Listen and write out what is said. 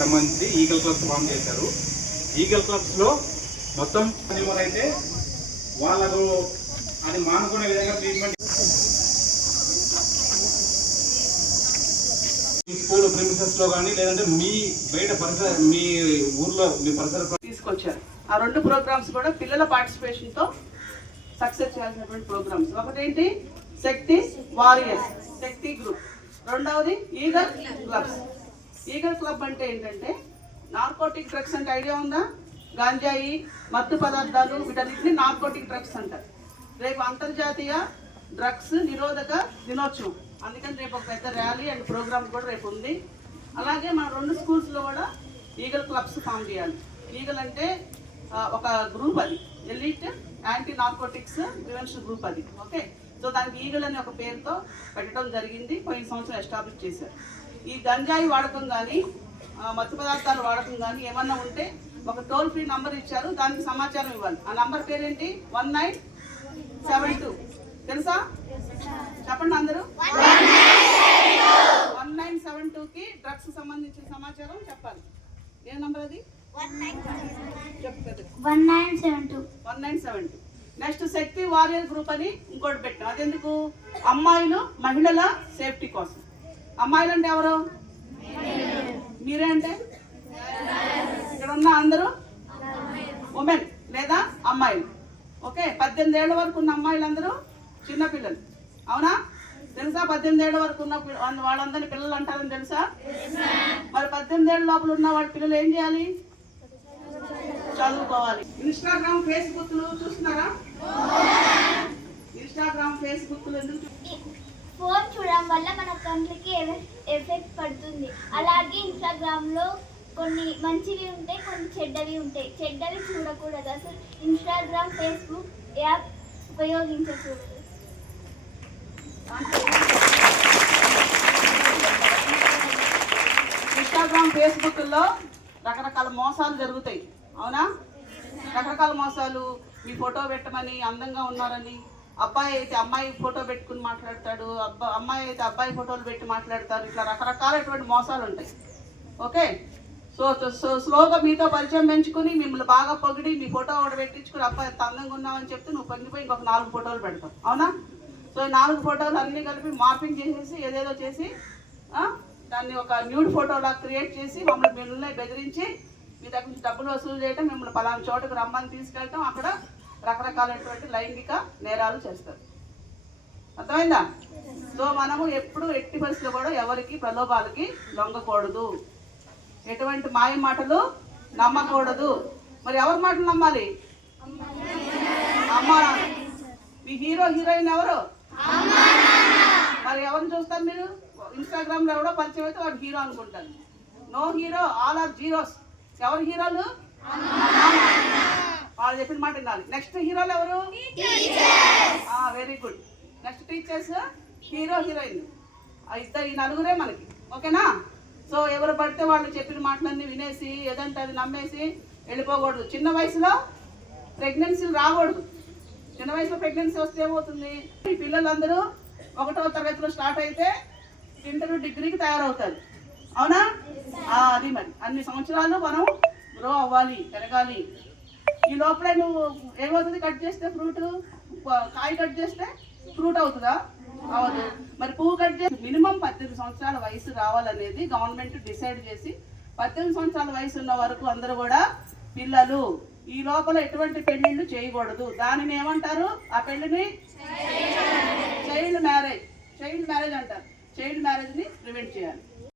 సంబంధించి eagle clubs form చేశారు. Eagle క్లబ్స్లో మొత్తం అయితే వాళ్ళకు అది మానుకునే విధంగా ట్రీట్మెంట్ స్కూల్ ప్రిమిసెస్లో కానీ లేదంటే మీ బయట పరిసర మీ ఊర్లో మీ పరిసర తీసుకొచ్చారు. ఆ 2 ప్రోగ్రామ్స్ కూడా పిల్లల పార్టిసిపేషన్తో సక్సెస్ చేయాల్సినటువంటి ప్రోగ్రామ్స్. ఒకటేంటి శక్తి వారియర్స్, శక్తి గ్రూప్. రెండవది ఈగల్ క్లబ్స్. ఈగల్ క్లబ్ అంటే ఏంటంటే నార్కోటిక్ డ్రగ్స్ అంటే ఐడియా ఉందా? గాంజాయి, మత్తు పదార్థాలు, వీటన్నిటిని నార్కోటిక్ డ్రగ్స్ అంటారు. రేపు అంతర్జాతీయ డ్రగ్స్ నిరోధక దినోత్సవం, అందుకని రేపు ఒక పెద్ద ర్యాలీ అండ్ ప్రోగ్రామ్ కూడా రేపు ఉంది. అలాగే మన 2 స్కూల్స్లో కూడా ఈగల్ క్లబ్స్ ఫామ్ చేయాలి. ఈగల్ అంటే ఒక గ్రూప్, అది elite anti narcotics prevention group అది. ఓకే, సో దానికి ఈగల్ అనే ఒక పేరుతో పెట్టడం జరిగింది. పోయిన సంవత్సరం ఎస్టాబ్లిష్ చేశారు. ఈ గంజాయి వాడకం కానీ మత్తు పదార్థాల వాడకం కానీ ఏమన్నా ఉంటే ఒక టోల్ ఫ్రీ నంబర్ ఇచ్చారు, దానికి సమాచారం ఇవ్వాలి. ఆ నంబర్ పేరేంటి? 1972. తెలుసా? చెప్పండి అందరూ. 1972కి డ్రగ్స్ సంబంధించిన సమాచారం చెప్పాలి. ఏ నంబర్ అది? 1972. నెక్స్ట్ శక్తి వారియర్ గ్రూప్ అని ఇంకోటి పెట్టాం. అదెందుకు? అమ్మాయిలు, మహిళల సేఫ్టీ కోసం. అమ్మాయిలు అంటే ఎవరు? మీరే అంటే ఇక్కడ ఉన్న అందరూ ఉమెన్ లేదా అమ్మాయిలు. ఓకే, 18 ఏళ్ల వరకు ఉన్న అమ్మాయిలందరూ చిన్నపిల్లలు. అవునా? తెలుసా? 18 ఏళ్ల వరకు ఉన్న వాళ్ళందరినీ పిల్లలు అంటారని తెలుసా? మరి 18 ఏళ్ళ లోపల ఉన్న వాళ్ళ పిల్లలు ఏం చేయాలి? చదువుకోవాలి. ఇన్స్టాగ్రామ్, ఫేస్బుక్లు చూస్తున్నారా? ఇన్స్టాగ్రామ్, ఫేస్బుక్లు ఎందుకు? ఫోన్ చూడడం వల్ల మన కంటికి ఎఫెక్ట్ పడుతుంది. అలాగే ఇన్స్టాగ్రామ్లో కొన్ని మంచివి ఉంటాయి, కొన్ని చెడ్డవి ఉంటాయి. చెడ్డవి చూడకూడదు. అసలు ఇన్స్టాగ్రామ్, ఫేస్బుక్ యాప్ ఉపయోగించకూడదు. ఇన్స్టాగ్రామ్, ఫేస్బుక్లో రకరకాల మోసాలు జరుగుతాయి. అవునా? రకరకాల మోసాలు. మీ ఫోటో పెట్టమని, అందంగా ఉన్నారని. అబ్బాయి అయితే అమ్మాయి ఫోటో పెట్టుకుని మాట్లాడతాడు, అమ్మాయి అయితే అబ్బాయి ఫోటోలు పెట్టి మాట్లాడతారు. ఇట్లా రకరకాలైనటువంటి మోసాలు ఉంటాయి. ఓకే, సో స్లోగా మీతో పరిచయం పెంచుకుని మిమ్మల్ని బాగా పొగిడి మీ ఫోటో ఒకటి పెట్టించుకుని అబ్బాయి ఎంత అందంగా ఉన్నామని చెప్తే నువ్వు పొంగిపోయి ఇంకొక 4 ఫోటోలు పెడతావు. అవునా? సో 4 ఫోటోలు అన్నీ కలిపి మార్పింగ్ చేసేసి ఏదేదో చేసి దాన్ని ఒక న్యూడ్ ఫోటోలా క్రియేట్ చేసి మిమ్మల్ని బెదిరించి మీ దగ్గర నుంచి డబ్బులు వసూలు చేయటం, మిమ్మల్ని పలానా చోటుకు రమ్మని తీసుకెళ్ళటం, అక్కడ రకరకాలైనటువంటి లైంగిక నేరాలు చేస్తారు. అర్థమైందా? సో మనము ఎప్పుడు ఎట్టి పరిస్థితుల్లో కూడా ఎవరికి ప్రలోభాలకి లొంగకూడదు. ఎటువంటి మాయ మాటలు నమ్మకూడదు. మరి ఎవరి మాటలు నమ్మాలి? అమ్మా నాన్న. మీ హీరో హీరోయిన్ ఎవరు? మరి ఎవరిని చూస్తారు మీరు? ఇన్స్టాగ్రామ్లో ఎవడో పరిచయం అయితే వాడు హీరో అనుకుంటారు. No hero, all are zeros. ఎవరు హీరోలు? వాళ్ళు చెప్పిన మాట వినాలి. నెక్స్ట్ హీరోలు ఎవరు? Very good. Next teachers, hero heroine. ఈ 4 మనకి. ఓకేనా? సో ఎవరు పడితే వాళ్ళు చెప్పిన మాటలన్నీ వినేసి ఏదంటే అది నమ్మేసి వెళ్ళిపోకూడదు. చిన్న వయసులో ప్రెగ్నెన్సీలు రాకూడదు. చిన్న వయసులో ప్రెగ్నెన్సీ వస్తే ఏమవుతుంది? ఈ పిల్లలందరూ 1వ తరగతిలో స్టార్ట్ అయితే ఇంటర్, డిగ్రీకి తయారవుతారు. అవునా? అది మరి అన్ని సంవత్సరాలు మనం గ్రో అవ్వాలి, పెరగాలి. ఈ లోపలే నువ్వు ఏమవుతుంది? కట్ చేస్తే ఫ్రూట్, కాయ కట్ చేస్తే ఫ్రూట్ అవుతుందా? అవదు. మరి పువ్వు కట్ చేసి మినిమం 18 సంవత్సరాల వయసు రావాలనేది గవర్నమెంట్ డిసైడ్ చేసి 18 సంవత్సరాల వయసు ఉన్న వరకు అందరూ కూడా పిల్లలు. ఈ లోపల ఎటువంటి పెళ్లిళ్ళు చేయకూడదు. దానిని ఏమంటారు? ఆ పెళ్లిని చైల్డ్ మ్యారేజ్ అంటారు. చైల్డ్ మ్యారేజ్ని ప్రివెంట్ చేయాలి.